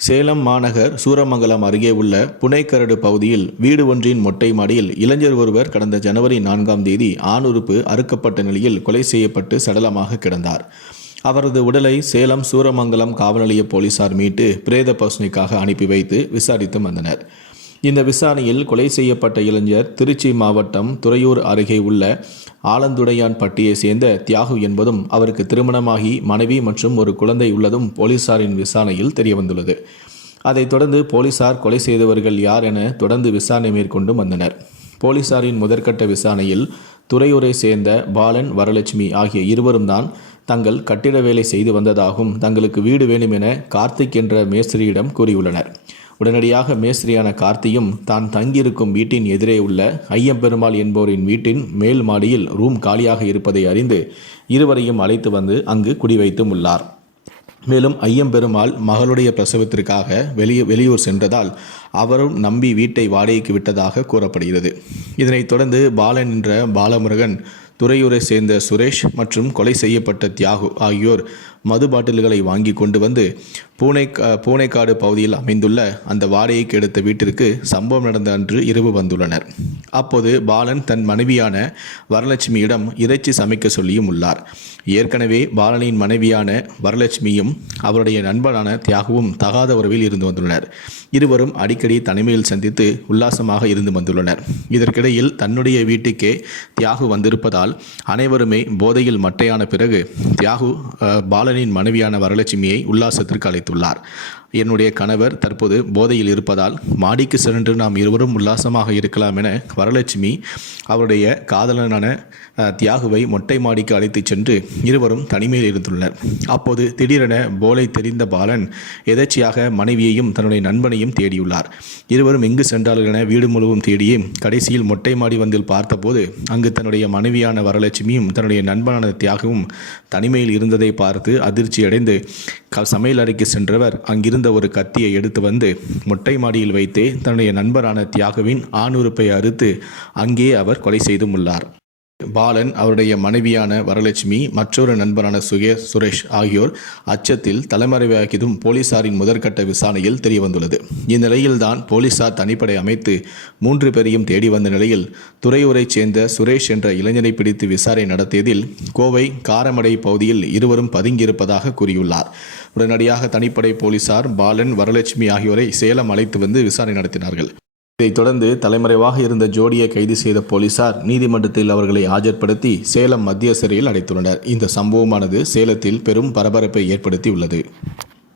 சேலம் மாநகர் சூரமங்கலம் அருகே உள்ள புனைக்கரடு பகுதியில் வீடு ஒன்றின் மொட்டை மாடியில் இளைஞர் ஒருவர் கடந்த ஜனவரி நான்காம் தேதி ஆணுறுப்பு அறுக்கப்பட்ட நிலையில் கொலை செய்யப்பட்டு சடலமாக கிடந்தார். அவரது உடலை சேலம் சூரமங்கலம் காவல் நிலைய போலீசார் மீட்டு பிரேத பசுனைக்காக அனுப்பி வைத்து விசாரித்து வந்தனர். இந்த விசாரணையில் கொலை செய்யப்பட்ட இளைஞர் திருச்சி மாவட்டம் துறையூர் அருகே உள்ள ஆலந்துடையான் பட்டியை சேர்ந்த தியாகு என்பதும் அவருக்கு திருமணமாகி மனைவி மற்றும் ஒரு குழந்தை உள்ளதும் போலீசாரின் விசாரணையில் தெரியவந்துள்ளது. அதைத் தொடர்ந்து போலீசார் கொலை செய்தவர்கள் யார் என தொடர்ந்து விசாரணை மேற்கொண்டு வந்தனர். போலீசாரின் முதற்கட்ட விசாரணையில் துறையூரை சேர்ந்த பாலன் வரலட்சுமி ஆகிய இருவரும் தான் தங்கள் கட்டிட வேலை செய்து வந்ததாகவும் தங்களுக்கு வீடு வேண்டும் என கார்த்திக் என்ற மேஸ்திரியிடம் கூறியுள்ளனர். உடனடியாக மேஸ்திரியான கார்த்தியும் தான் தங்கியிருக்கும் வீட்டின் எதிரே உள்ள ஐயம்பெருமாள் என்பவரின் வீட்டின் மேல் மாடியில் ரூம் காலியாக இருப்பதை அறிந்து இருவரையும் அழைத்து வந்து அங்கு குடிவைத்தும் உள்ளார். மேலும் ஐயம்பெருமாள் மகளுடைய பிரசவத்திற்காக வெளியே வெளியூர் சென்றதால் அவரும் நம்பி வீட்டை வாடகைக்கு விட்டதாக கூறப்படுகிறது. இதனைத் தொடர்ந்து பாலன் என்ற பாலமுருகன் துறையூரை சேர்ந்த சுரேஷ் மற்றும் கொலை செய்யப்பட்ட தியாகு ஆகியோர் மது பாட்டில்களை வாங்கி கொண்டு வந்து பூனை பூனைக்காடு பகுதியில் அமைந்துள்ள அந்த வாடகைக்கு எடுத்த வீட்டிற்கு சம்பவம் நடந்த அன்று இரவு வந்துள்ளனர். அப்போது பாலன் தன் மனைவியான வரலட்சுமியிடம் இறைச்சி சமைக்க சொல்லியும் உள்ளார். ஏற்கனவே பாலனின் மனைவியான வரலட்சுமியும் அவருடைய நண்பனான தியாகவும் தகாத உறவில் இருந்து வந்துள்ளனர். இருவரும் அடிக்கடி தனிமையில் சந்தித்து உல்லாசமாக இருந்து வந்துள்ளனர். இதற்கிடையில் தன்னுடைய வீட்டுக்கே தியாகு வந்திருப்பதால் அனைவருமே போதையில் மட்டையான பிறகு தியாகு பாலனின் மனைவியான வரலட்சுமியை உல்லாசத்திற்கு அழைத்துள்ளார். என்னுடைய கணவர் தற்போது போதையில் இருப்பதால் மாடிக்கு சென்று நாம் இருவரும் உல்லாசமாக இருக்கலாம் என வரலட்சுமி அவருடைய காதலனான தியாகுவை மொட்டை மாடிக்கு அழைத்துச் சென்று இருவரும் தனிமையில் இருந்துள்ளனர். அப்போது திடீரென போலை தெரிந்த பாலன் எதேச்சியாக மனைவியையும் தன்னுடைய நண்பனையும் தேடியுள்ளார். இருவரும் எங்கு சென்றார்கள் என வீடு முழுவதும் தேடியே கடைசியில் மொட்டை மாடி வந்தில் பார்த்தபோது அங்கு தன்னுடைய மனைவியான வரலட்சுமியும் தன்னுடைய நண்பனான தியாகவும் தனிமையில் இருந்ததை பார்த்து அதிர்ச்சியடைந்து சமையல் அறைக்கு சென்றவர் அங்கிருந்த ஒரு கத்தியை எடுத்து வந்து மொட்டை மாடியில் வைத்தே தன்னுடைய நண்பரான தியாகுவின் ஆணுறுப்பை அறுத்து அங்கே அவர் கொலை செய்தும் உள்ளார். பாலன் அவருடைய மனைவியான வரலட்சுமி மற்றொரு நண்பரான சுகே சுரேஷ் ஆகியோர் அச்சத்தில் தலைமறைவாகியதும் போலீசாரின் முதற்கட்ட விசாரணையில் தெரியவந்துள்ளது. இந்நிலையில்தான் போலீசார் தனிப்படை அமைத்து மூன்று பேரையும் தேடி வந்த நிலையில் துறையூரைச் சேர்ந்த சுரேஷ் என்ற இளைஞனை பிடித்து விசாரணை நடத்தியதில் கோவை காரமடை பகுதியில் இருவரும் பதுங்கியிருப்பதாக கூறியுள்ளார். உடனடியாக தனிப்படை போலீசார் பாலன் வரலட்சுமி ஆகியோரை சேலம் அழைத்து வந்து விசாரணை நடத்தினார்கள். இதைத் தொடர்ந்து தலைமறைவாக இருந்த ஜோடியை கைது செய்த போலீசார் நீதிமன்றத்தில் அவர்களை ஆஜர்படுத்தி சேலம் மத்திய சிறையில் அடைத்துள்ளனர். இந்த சம்பவமானது சேலத்தில் பெரும் பரபரப்பை ஏற்படுத்தி உள்ளது